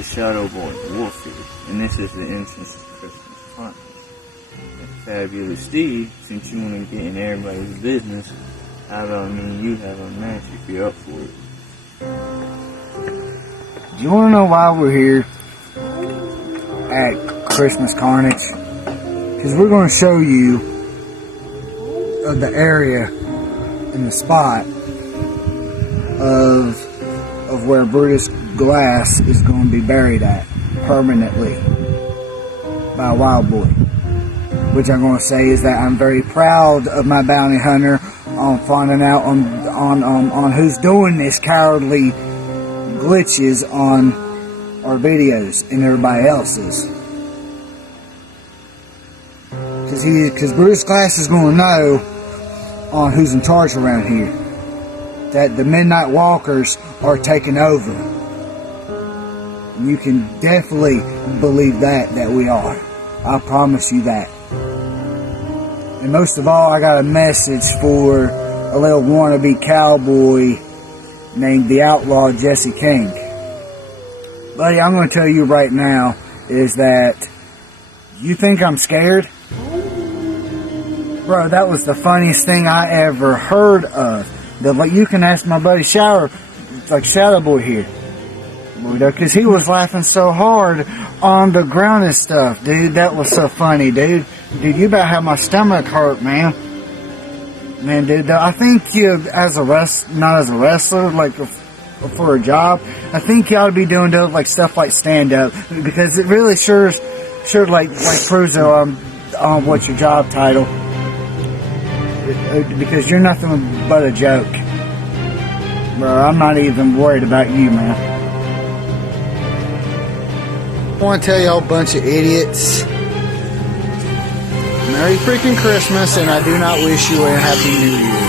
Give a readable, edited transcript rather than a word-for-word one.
The Shadow Boy Wolfie, and this is the entrance to Christmas Fun. Fabulous Steve, since you want to get in everybody's business, how about me and you have a match if you're up for it? Do you want to know why we're here at Christmas Carnage? Because we're going to show you the area and the spot of where Brutus Glass is going to be buried at permanently by Wild Boy. Which I'm going to say is that I'm very proud of my bounty hunter on finding out on who's doing this cowardly glitches on our videos and everybody else's. Because Brutus Glass is going to know on who's in charge around here. That the Midnight Walkers are taking over. And you can definitely believe that we are. I promise you that. And most of all, I got a message for a little wannabe cowboy named the Outlaw Jesse King. Buddy, I'm going to tell you right now is that you think I'm scared? Bro, that was the funniest thing I ever heard of. You can ask my buddy Shadow Boy here. Because he was laughing so hard on the ground and stuff, dude. That was so funny, dude. Dude, you about have my stomach hurt, man. Man, dude, I think you, not as a wrestler, like for a job, I think you ought to be doing like stuff like stand-up, because it really sure like proves on what's your job title. Because you're nothing but a joke. Bro, I'm not even worried about you, man. I want to tell y'all a bunch of idiots, Merry freaking Christmas, and I do not wish you a Happy New Year.